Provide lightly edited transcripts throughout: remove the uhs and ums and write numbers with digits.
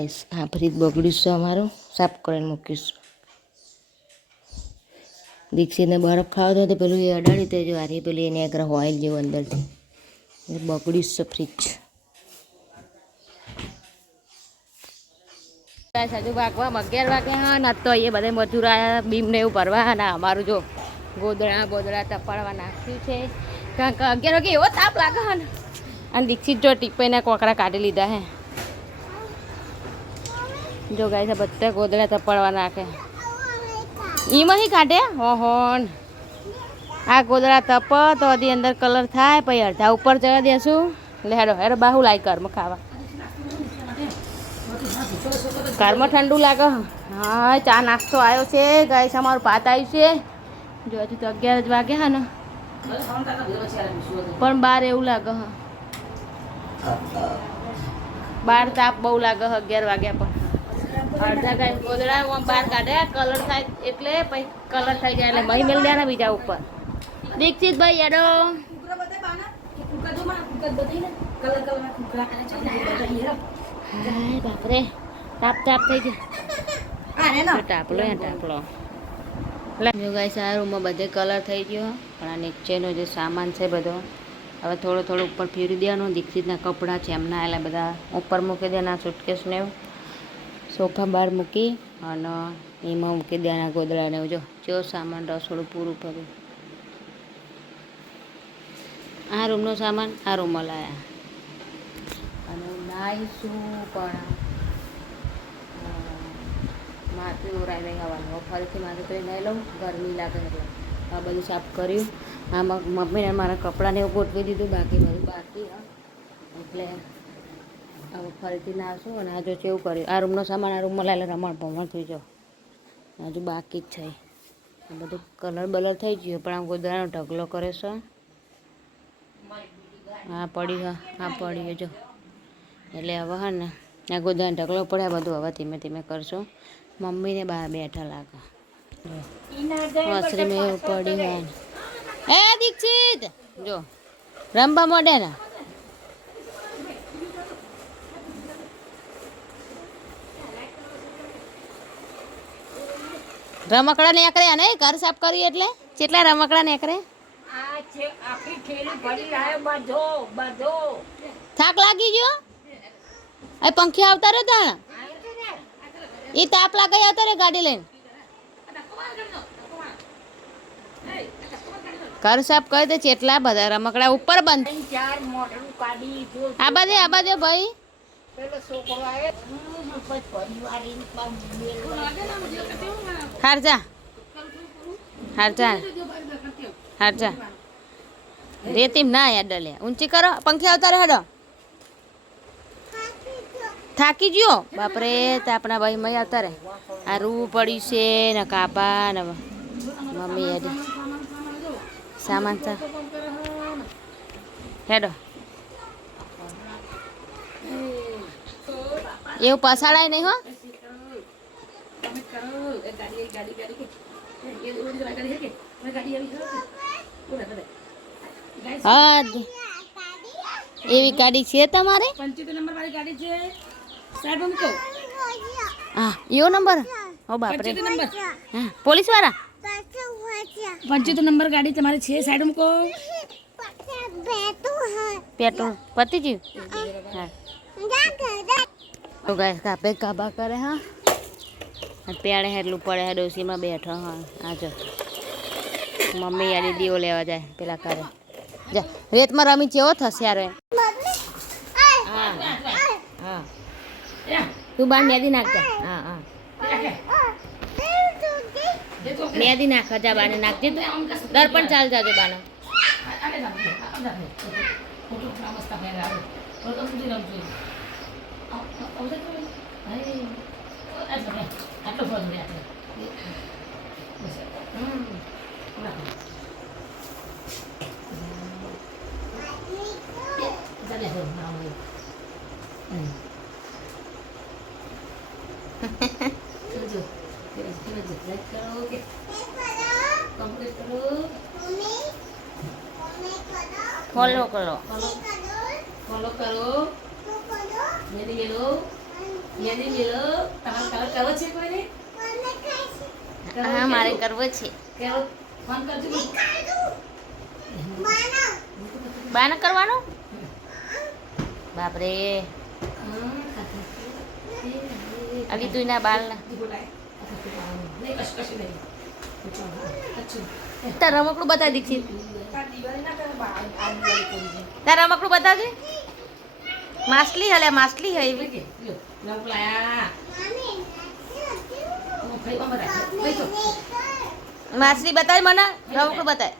Guys આ fridge બગડ્યું છે અમારું, સાફ કરીને મૂકીશું. દીક્ષિતને બરફ ખાવા તો પેલું એ અડાડી તો જો આરી પેલી એને એક ઓઇલ જેવું અંદરથી બગડ્યું છે ફ્રીજ. હજુ વાગવા 11 વાગે. હા ના તો એ બધા મજૂર આવ્યા બીમને એવું ભરવા. ના અમારું જો ગોદડા તપાડવા નાખ્યું છે, કારણ કે 11 વાગે એવો તાપ લાગે ને. અને દીક્ષિત જો ટીપાઈના કોકરા કાઢી લીધા હે. જો ગાય બધા ગોદડા તપાડવા નાખે એમાં કાઢે. હોન આ ગોદડા તપ તો હજી અંદર કલર થાય, પછી અડધા ઉપર જવા દેશું. એટલે હેડો હેડો બાહુ લાઈ ઘરમાં ખાવા. ઘરમાં ઠંડુ લાગે. હા ચા નાસ્તો આવ્યો છે ગાય, અમારું ભાત આવ્યું છે. જો હજુ તો 11 જ વાગે હા ને, પણ બહાર એવું લાગે. હા બહાર તાપ બહુ લાગે 11 વાગ્યા. પણ અડધા ગાય ગોદડા બહાર કાઢે કલર થાય એટલે પછી કલર થઈ જાય એટલે મહી મેળ દેવાના બીજા ઉપર. દીક્ષિતભાઈ યાડો બાપરે તાપ થઈ ગયો. ટાપલો જો ગાય આ રૂમમાં બધે કલર થઈ ગયો. પણ આ નીચેનો જે સામાન છે બધો હવે થોડો ઉપર ફેરવી દેવાનો. દીક્ષિતના કપડાં છે એમના એટલે બધા ઉપર મૂકી દેવાના. સુટકેસને એવું સોફા બહાર મૂકી અને એમાં મૂકી દેવાના ગોદડાને. જો સામાન રસોડું પૂરું કર્યું. આ રૂમનો સામાન આ રૂમમાં લાવ્યા. અને નાહીશું પણ માથું ઓરાઈ નહીં આવવાનું. ફરીથી માથું કરી નહીં લઉં, ગરમી લાગે એટલે આ બધું સાફ કર્યું. આમાં મમ્મીને મારા કપડાને એવું ગોઠવી દીધું, બાકી બધું બાકી. એટલે હવે ફરીથી નાશું. અને આ જો કેવું કર્યું. આ રૂમનો સામાન આ રૂમમાં લાવેલા રમણ ભમણ થઈ જાઓ. હજુ બાકી જ છે. આ બધું કલર બલર થઈ ગયો. પણ આ ગોદડાનો ઢગલો કરે છે. હા પડી જો. એટલે હવે હા ને આ ગોદડાનો ઢગલો પડ્યા બધું હવે ધીમે ધીમે કરશું. મમ્મીને બહાર બેઠા લાગે. મસરી મેં એવું પડી હોય. એ દીક્ષિત જો રમવા મોડે ને. રમકડા નીકળે ને ઘર સાફ કર્યું એટલે કેટલા રમકડા નીકળે. થાક લાગી ગયો. એ પંખી આવતા રે તા એ તાપ લાગે આવતા રે ગાડી લઈને. ઘર સાફ કરી દે. કેટલા બધા રમકડા ઉપર બંધ. આ બાજુ ભાઈ હારજા રેતીમ ના યાર ડલે ઊંચી કરો. પંખી આવતા રહે. થાકી ગયો બાપરે. તો આપણા ભાઈ મય આવતા રે. આ રૂ પડી છે ને કાપા ને મમ્મી યાદ સામાન છે હેડો. એવું પસાડાય નહીં હો. હા એવી ગાડી છે તમારે? 75 નંબર વાળી ગાડી છે. સાહેબ હું કહું હા એવો નંબર. હો બાપરે હા પોલીસ વાળા 75 નંબર ગાડી તમારી છે. સાઈડ મૂકો. પેટ્રોલ પતી ગયું. હા તો ગાય કાપે કાબા કરે. હા પેડે એટલું પડે. હા ડોસીમાં બેઠો. હા આ જો મમ્મી યાર દીવો લેવા જાય પેલા કરે. જા રેતમાં રમી કેવો થશે યાર. હા તું બાર મેદી નાખજા. હા મેદી નાખ. જા બાને નાખજે. દર પણ ચાલ જાજો બાનો. ફોલો કરો. મેદી લો હા મારે કરવો છે. બાને કરવાનું બાપરે અલી તું ના બાલ ના તાર રમકડું બતાવી દીક્ષિત તાર રમકડું બતાવજે માછલી હલે માછલી હે એવી માછલી બતાવી મને રમકડું બતાય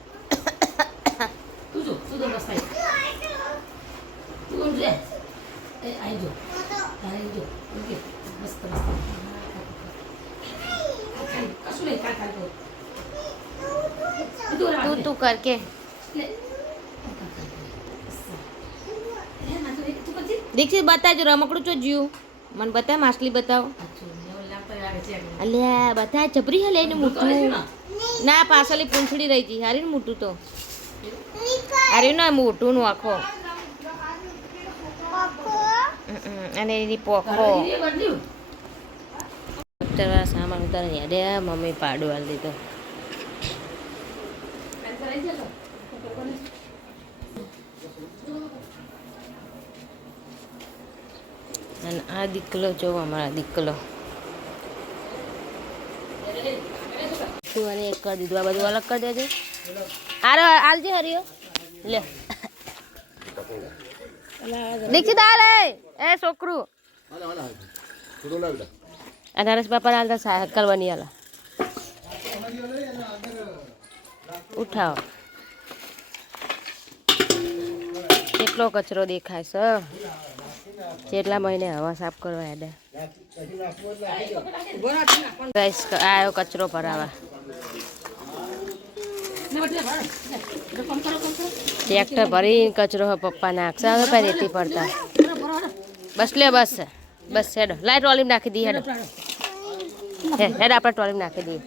તું કર કે દીક્ષિત બતાવજો રમકડું ચો જ્યું મને બતાવ માછલી બતાવો અલ્યા બતાય જબરી હે લઈને મોટું ના પાછળની પૂંછડી રહી હતી હારી ને મોટું તો હારી ના મોટું નું આખો અને એની પોખો સામાન ઉતારે યાદ મમ્મી પાડો હાલ દીધો અને આ દીકલો જો અમારા દીકલો તું અને એક કરી દીધું આ બધું અલગ કરી દેજે આરો આલજે હરિયો લે દીક્ષિત આલે એ છોકરું અનારસ બાપા હાલતા સાયકલ બની આલા ઉઠાવો કેટલો કચરો દેખાય છે કેટલા મહિને હવા સાફ કરવા યાદ આવ્યો કચરો ભરાવા ટ્રેક્ટર ભરીને કચરો પપ્પા નાખશે હવે પછી રેતી પડતા બસ લે બસ બસ હેડો લાઈટ ટ્રોલી નાખી દઈએ હેડો હેડ આપણે ટ્રોલી નાખી દઈએ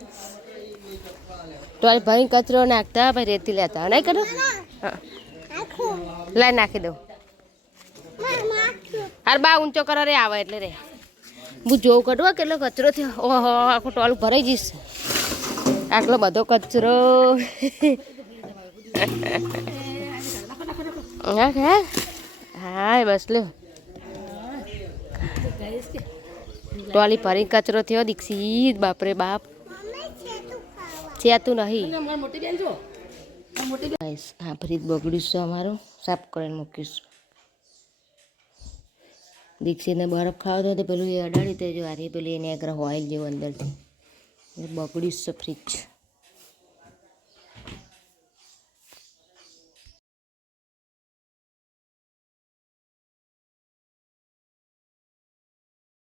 ટ્રોલી ભરીને કચરો નાખતા પછી રેતી લેતા નહીં કરો લાઈટ નાખી દઉં હાર બા ઊંચો કરો રે આવે એટલે રે હું જોઉં કટવા કેટલો કચરો થયો ઓહો આખું ટોલું ભરાઈ જઈશ આટલો બધો કચરો હા બસ લો ટોલી ભરી કચરો થયો દીક્ષિત બાપરે બાપ ચેતું નહીં હા ફરી બગડ્યું છે અમારું સાફ કરીને મૂકીશું દીક્ષિતને બરફ ખાવા તો પેલું એ અડાડી તે જો આરી પેલી એને એક ઓઇલ જેવું અંદરથી બગડ્યું છે ફ્રીજ